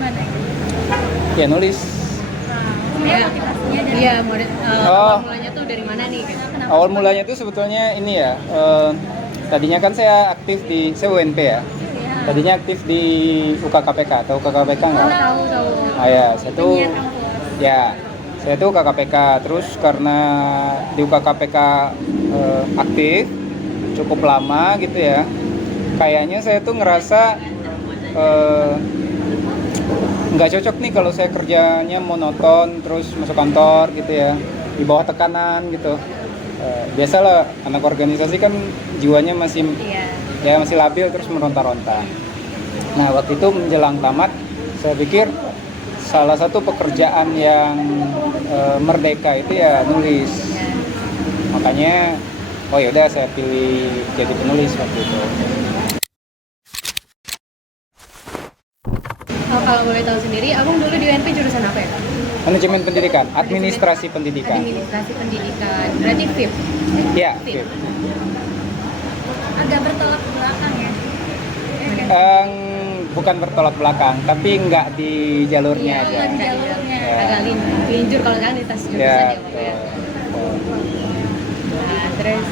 gimana? Ya nulis. Sebenarnya motivasinya dari Iya, awal mulanya tuh dari mana nih? kenapa? Awal mulanya tuh sebetulnya ini ya. Tadinya kan saya aktif di UNP ya. Iya. Tadinya aktif di UKKPK atau UKKPK nggak? Tahu. Ah ya, saya tuh Penyiar kampus. ya saya tuh UKKPK. Terus karena di UKKPK aktif cukup lama gitu ya. Kayaknya saya tuh ngerasa nggak cocok nih kalau saya kerjanya monoton terus masuk kantor gitu ya, di bawah tekanan gitu. Biasalah anak organisasi kan jiwanya masih masih labil terus meronta-ronta. Nah waktu itu menjelang tamat saya pikir salah satu pekerjaan yang merdeka itu ya nulis. Makanya yaudah saya pilih jadi penulis waktu itu. Kalau boleh tahu sendiri, abang dulu di UNP jurusan apa ya? Manajemen pendidikan, administrasi pendidikan. Administrasi pendidikan, berarti FIP. Ya, FIP. Agak bertolak belakang ya. Bukan bertolak belakang, tapi nggak di jalurnya aja. Di jalurnya. Ya. Agak linjur kalau kan lintas jurusan Ya, ya, Bang, ya. Nah, terus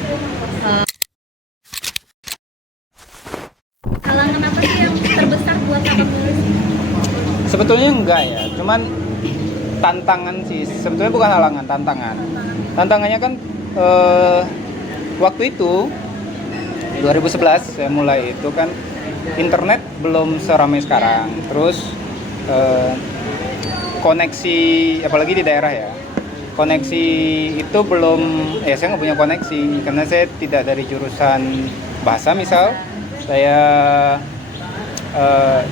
Halangan apa sih yang terbesar buat abang nulis? sebetulnya enggak ya, cuman tantangan sih. Sebetulnya bukan halangan, tantangan. Tantangannya kan waktu itu 2011 saya mulai itu kan internet belum seramai sekarang. Terus koneksi apalagi di daerah ya. Koneksi itu belum saya nggak punya koneksi karena saya tidak dari jurusan bahasa misal. Saya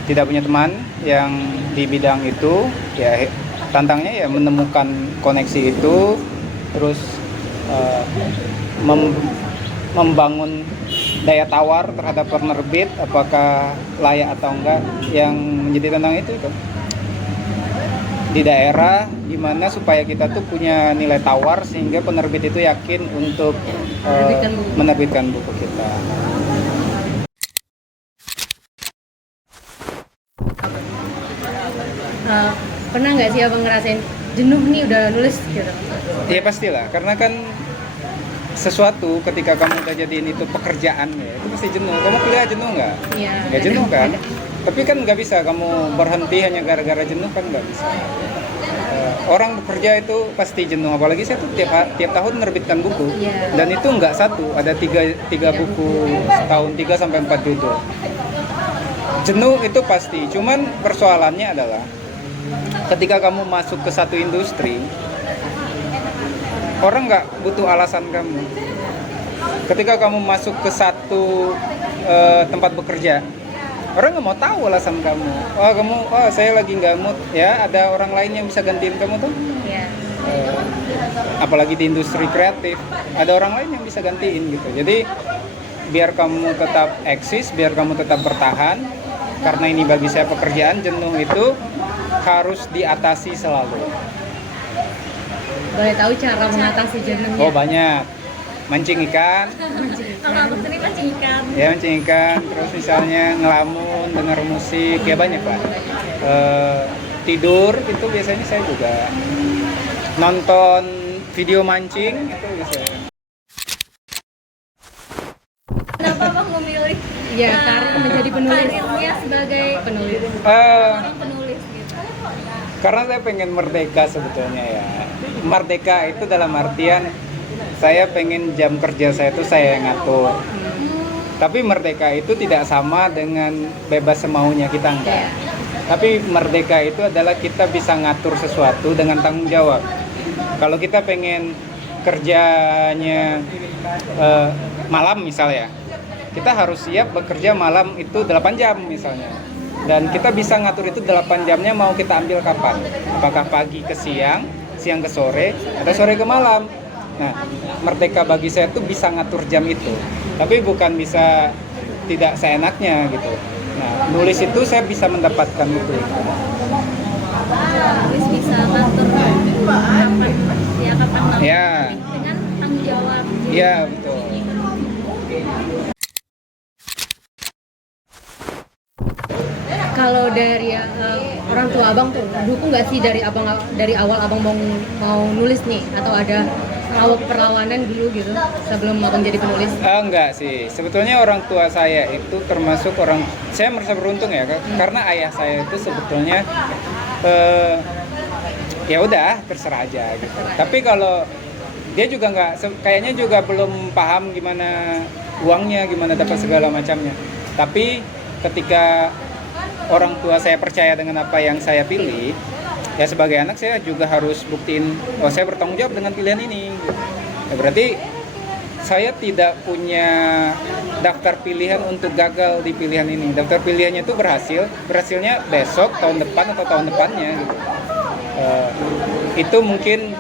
tidak punya teman yang di bidang itu ya. Tantangannya ya menemukan koneksi itu, terus membangun daya tawar terhadap penerbit, apakah layak atau enggak. Yang menjadi tantangan itu di daerah gimana supaya kita tuh punya nilai tawar sehingga penerbit itu yakin untuk menerbitkan buku kita. pernah nggak sih abang ngerasain jenuh nih udah nulis gitu? Ya pastilah, karena kan sesuatu ketika kamu udah jadiin itu pekerjaan ya, itu pasti jenuh. Kamu kuliah jenuh nggak? Iya. Nggak jenuh kan? Tapi kan nggak bisa kamu berhenti hanya gara-gara jenuh, kan nggak bisa. Orang bekerja itu pasti jenuh, apalagi saya tuh tiap tahun menerbitkan buku. Dan itu nggak satu, ada tiga buku setahun, 3-4 judul. Jenuh itu pasti, cuman persoalannya adalah ketika kamu masuk ke satu industri, orang nggak butuh alasan kamu. Ketika kamu masuk ke satu tempat bekerja, orang nggak mau tahu alasan kamu. Saya lagi nggak mood, ya ada orang lain yang bisa gantiin kamu tuh. Apalagi di industri kreatif, ada orang lain yang bisa gantiin gitu. Jadi biar kamu tetap eksis, biar kamu tetap bertahan, karena ini bagi saya pekerjaan, jenuh itu harus diatasi selalu. Boleh tahu cara mengatasi jenuhnya? Oh banyak, mancing ikan. Kalau abang sendiri mancing ikan. Ya mancing ikan, terus misalnya ngelamun, dengar musik, ya banyak Pak. Tidur itu biasanya saya juga. Nonton video mancing itu bisa. Kenapa abang memilih karir menjadi penulis? karirnya sebagai Penulis. seorang penulis gitu? Karena saya pengen merdeka sebetulnya ya. Merdeka itu dalam artian saya pengen jam kerja saya itu saya yang ngatur. Tapi merdeka itu tidak sama dengan bebas semaunya kita, enggak. Tapi merdeka itu adalah kita bisa ngatur sesuatu dengan tanggung jawab. Kalau kita pengen kerjanya malam misalnya, kita harus siap bekerja malam itu 8 jam misalnya. Dan kita bisa ngatur itu 8 jamnya mau kita ambil kapan. Apakah pagi ke siang, siang ke sore, atau sore ke malam. Nah, merdeka bagi saya itu bisa ngatur jam itu. Tapi bukan bisa tidak seenaknya gitu. Nah, nulis itu saya bisa mendapatkan itu. Nulis bisa ngatur kapan mau Ya. dengan tanggung jawab. Iya, betul. Kalau dari orang orang tua abang tuh dukung nggak sih dari awal abang mau nulis nih, atau ada awal perlawanan dulu gitu sebelum abang jadi penulis? Enggak sih, sebetulnya orang tua saya itu termasuk saya merasa beruntung ya, karena ayah saya itu sebetulnya ya udah terserah aja gitu. Tapi kalau dia juga kayaknya juga belum paham gimana uangnya, gimana dapat segala macamnya. Tapi ketika orang tua saya percaya dengan apa yang saya pilih, ya sebagai anak saya juga harus buktiin bahwa saya bertanggung jawab dengan pilihan ini. Ya berarti saya tidak punya daftar pilihan untuk gagal di pilihan ini. Daftar pilihannya itu berhasilnya besok, tahun depan atau tahun depannya gitu. Itu mungkin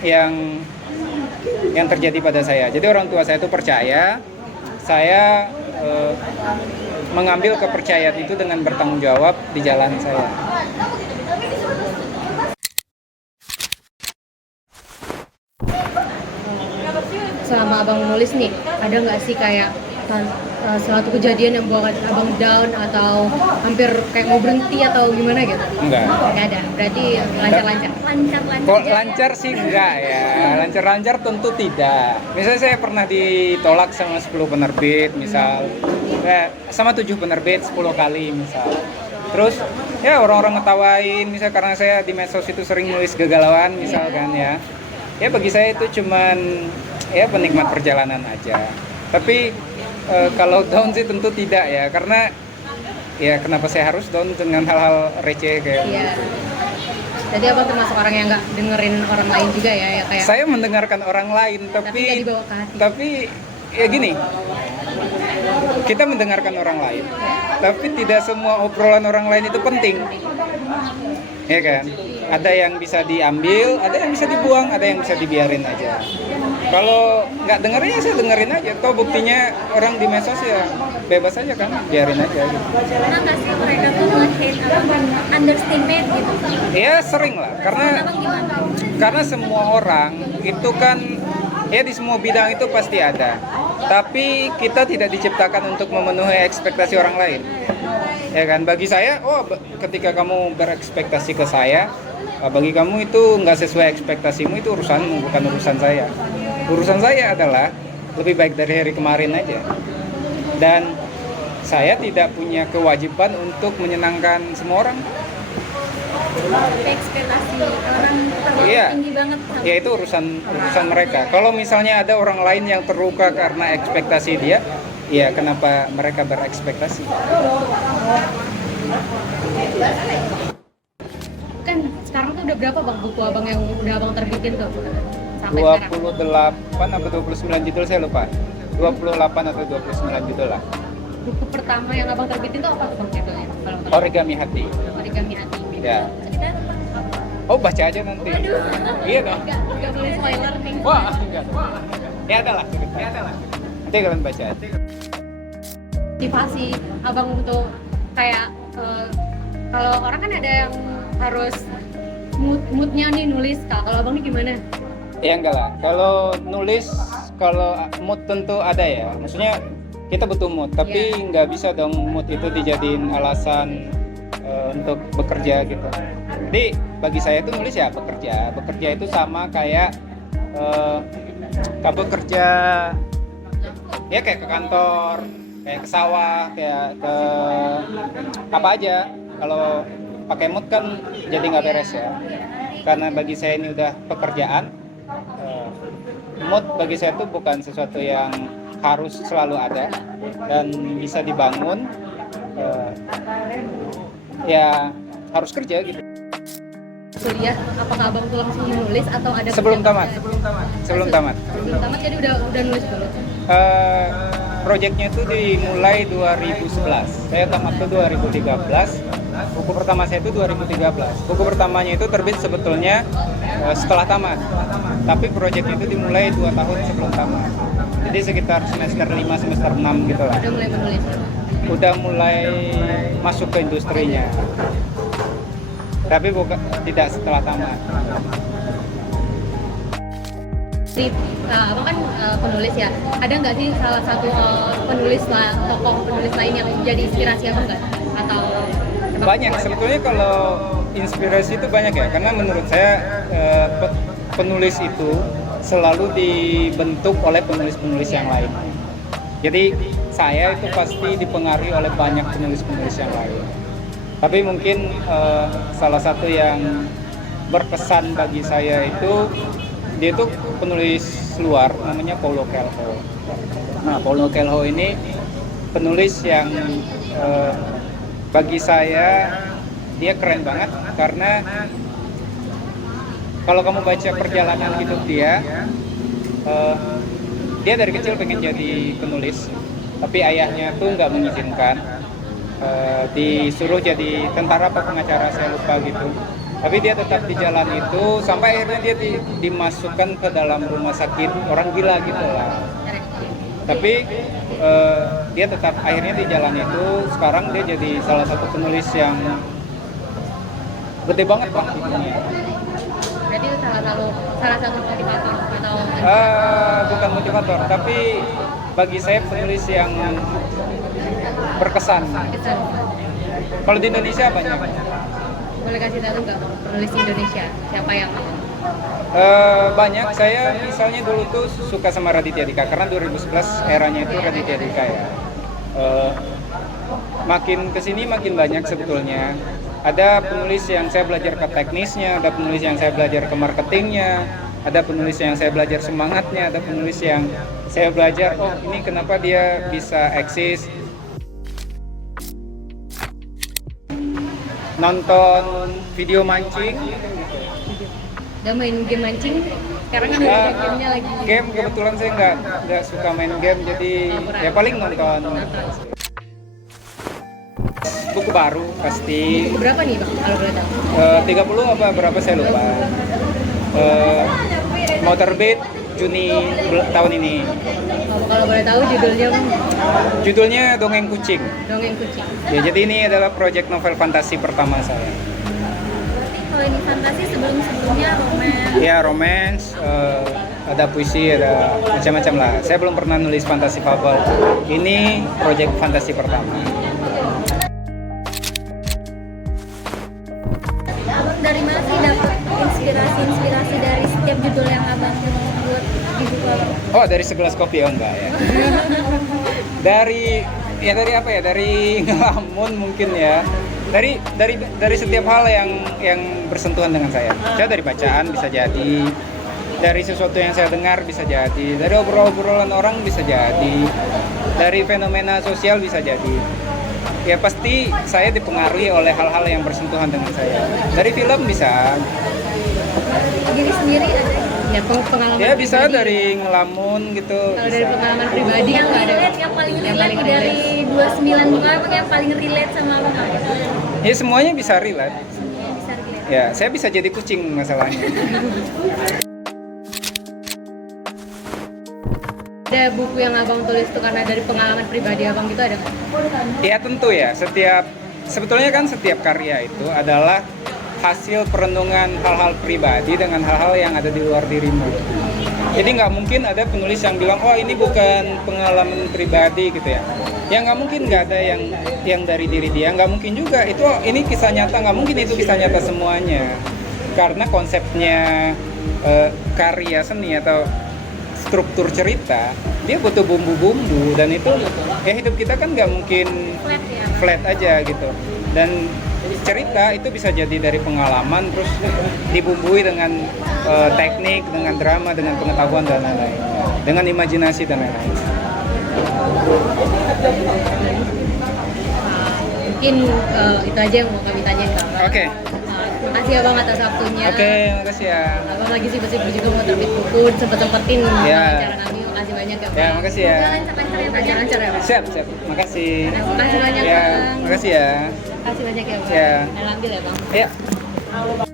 yang terjadi pada saya. Jadi orang tua saya itu percaya, saya mengambil kepercayaan itu dengan bertanggung jawab di jalan saya. Selama abang nulis nih, ada nggak sih kayak suatu kejadian yang buat abang down atau hampir kayak mau berhenti atau gimana gitu? Enggak. Nggak ada, berarti lancar-lancar. Lancar-lancar. Kok lancar sih enggak ya, lancar-lancar tentu tidak. Misalnya saya pernah ditolak sama 10 penerbit misal, sama 7 penerbit 10 kali misal. Terus ya orang-orang ngetawain misal karena saya di medsos itu sering nulis kegalauan misalkan ya. Ya bagi saya itu cuman ya penikmat perjalanan aja. Tapi kalau down sih tentu tidak ya, karena ya kenapa saya harus down dengan hal-hal receh kayak Iya. Jadi abang termasuk orang yang nggak dengerin orang lain juga ya, kayak saya mendengarkan orang lain tapi nggak dibawa ke hati. tapi ya gini, kita mendengarkan orang lain tapi tidak semua obrolan orang lain itu penting, ya kan? Ada yang bisa diambil, ada yang bisa dibuang, ada yang bisa dibiarin aja. Kalau nggak dengerin ya saya dengerin aja. Toh buktinya orang di medsos ya bebas aja kan, biarin aja gitu. Pernah nggak sih mereka tuh nge-hate atau underestimate gitu? Ya sering lah, Abang gimana? karena semua orang itu kan ya di semua bidang itu pasti ada. Tapi kita tidak diciptakan untuk memenuhi ekspektasi orang lain. Ya kan, bagi saya, ketika kamu berekspektasi ke saya, bagi kamu itu nggak sesuai ekspektasimu, itu urusanmu, bukan urusan saya. Urusan saya adalah lebih baik dari hari kemarin aja. Dan saya tidak punya kewajiban untuk menyenangkan semua orang. Ekspektasi orang terlalu Iya. tinggi banget. Ya itu urusan mereka. Kalau misalnya ada orang lain yang terluka karena ekspektasi dia, ya kenapa mereka berekspektasi? Kan sekarang tuh udah berapa bang buku abang yang udah abang terbitin tuh sampai sekarang? 28 atau 29 judul saya lupa. 28 atau 29 judul lah. Buku pertama yang abang terbitin tuh apa tuh bang judulnya? Kalau abang tahu? Origami Hati. Origami Hati. Ya. Ceritanya tentang Oh, baca aja nanti. Iya dong. Nggak boleh spoiler nih. Wah, enggak. Ya ada lah. Nanti kalian baca. Motivasi abang untuk kayak kalau orang kan ada yang harus moodnya nih nulis, kalau abang nih gimana? Ya enggak lah. Kalau nulis, kalau mood tentu ada ya. Maksudnya kita butuh mood, tapi nggak bisa dong mood itu dijadiin alasan untuk bekerja gitu. Jadi bagi saya itu nulis ya bekerja. Bekerja itu sama kayak kamu kerja ya kayak ke kantor, kayak ke sawah, kayak ke apa aja. Kalau pakai mood kan jadi nggak beres ya. Karena bagi saya ini udah pekerjaan. Mood bagi saya itu bukan sesuatu yang harus selalu ada dan bisa dibangun. Ya harus kerja gitu. Kuliah, apakah abang tuh langsung nulis atau ada Sebelum kerja- tamat. Sebelum tamat. Sebelum tamat jadi udah nulis dulu. Proyeknya itu dimulai 2011. Saya tamat itu 2013. Buku pertama saya itu 2013. Buku pertamanya itu terbit sebetulnya setelah tamat. Tapi proyeknya itu dimulai 2 tahun sebelum tamat. Jadi sekitar semester 5, semester 6 gitu lah. Udah mulai menulis. Udah mulai masuk ke industrinya. Tapi tidak setelah tamat. Abang kan penulis ya. Ada nggak sih salah satu penulis tokoh penulis lain yang jadi inspirasi abang nggak? Atau Banyak sebetulnya. Kalau inspirasi itu banyak ya, karena menurut saya penulis itu selalu dibentuk oleh penulis-penulis yang lain. Jadi saya itu pasti dipengaruhi oleh banyak penulis-penulis yang lain. Tapi mungkin salah satu yang berkesan bagi saya itu, dia itu penulis luar, namanya Paulo Coelho. Nah, Paulo Coelho ini penulis yang bagi saya dia keren banget, karena kalau kamu baca perjalanan hidup dia dari kecil pengen jadi penulis, tapi ayahnya tuh nggak mengizinkan. Disuruh jadi tentara apa pengacara, saya lupa gitu. Tapi dia tetap di jalan itu sampai akhirnya dia dimasukkan ke dalam rumah sakit orang gila gitu lah. Tapi dia tetap akhirnya di jalan itu. Sekarang dia jadi salah satu penulis yang gede banget Pak di dunia. Berarti itu salah satu motivator atau Bukan motivator, tapi bagi saya penulis yang berkesan. Kalau di Indonesia banyak. Boleh kasih tahu nggak penulis Indonesia siapa yang Banyak. Saya misalnya dulu tuh suka sama Raditya Dika, karena 2011 eranya itu Raditya Dika ya. Makin kesini makin banyak sebetulnya. Ada penulis yang saya belajar ke teknisnya, ada penulis yang saya belajar ke marketingnya, ada penulis yang saya belajar semangatnya, ada penulis yang saya belajar, oh ini kenapa dia bisa eksis. Nonton video mancing. udah main game mancing? Sekarang kan ada gamenya lagi. Game kebetulan saya nggak suka main game, jadi ya paling nonton. Buku baru pasti. Buku berapa nih Bang kalau boleh tahu? 30 apa berapa saya lupa. Mau terbit Juni tahun ini. Kalau boleh tahu judulnya Bang? Judulnya Dongeng Kucing. Dongeng Kucing. Ya, jadi ini adalah proyek novel fantasi pertama saya. Berarti kalau ini fantasi, sebelum-sebelumnya romance. Ya, romance, ada puisi, ada macam-macam lah. Saya belum pernah nulis fantasi fabel. Ini proyek fantasi pertama. Abang dari mana sih dapat inspirasi dari setiap judul yang abang buat di buku abang? Oh, dari segelas kopi, oh enggak ya. Dari apa ya? Dari ngelamun mungkin ya. Dari setiap hal yang bersentuhan dengan saya. Saya dari bacaan bisa jadi, dari sesuatu yang saya dengar bisa jadi, dari obrolan orang bisa jadi, dari fenomena sosial bisa jadi. Ya pasti saya dipengaruhi oleh hal-hal yang bersentuhan dengan saya. Dari film bisa. Diri sendiri ada Ya pengalaman. Ya bisa pribadi. dari ngelamun gitu. Kalau dari Bisa. pengalaman pribadi yang nggak ada. relate, yang paling relate dari 29 buku abang yang paling relate sama abang apa? Ya semuanya bisa relate. Yang bisa relate. Ya, saya bisa jadi kucing masalahnya. Ada buku yang abang tulis itu karena dari pengalaman pribadi abang gitu ada nggak? Ya tentu ya, sebetulnya kan setiap karya itu adalah hasil perenungan hal-hal pribadi dengan hal-hal yang ada di luar dirimu. Jadi nggak mungkin ada penulis yang bilang, oh ini bukan pengalaman pribadi gitu ya. Ya nggak mungkin, nggak ada yang dari diri dia. Nggak mungkin juga itu ini kisah nyata, nggak mungkin itu kisah nyata semuanya. Karena konsepnya karya seni atau struktur cerita, dia butuh bumbu-bumbu, dan itu ya hidup kita kan nggak mungkin Flat ya. flat aja gitu. Dan cerita itu bisa jadi dari pengalaman terus dibumbui dengan teknik, dengan drama, dengan pengetahuan dan lain-lain, dengan imajinasi dan lain-lain. Mungkin itu aja yang mau kami tanya ke abang. Oke. Terima kasih abang atas waktunya. Oke, makasih ya. Abang lagi sibuk-sibuk juga mau terbit buku, sempet-sempetin Ya. wawancara kami. Makasih banyak ya Bang. Ya, makasih ya. Lancar-lancar ya Bang. Lancar ya Bang. Siap. Makasih. Makasih banyak Ya, Bang. makasih ya. Makasih banyak ya Bang. Ya. Alhamdulillah ya Bang. Ya.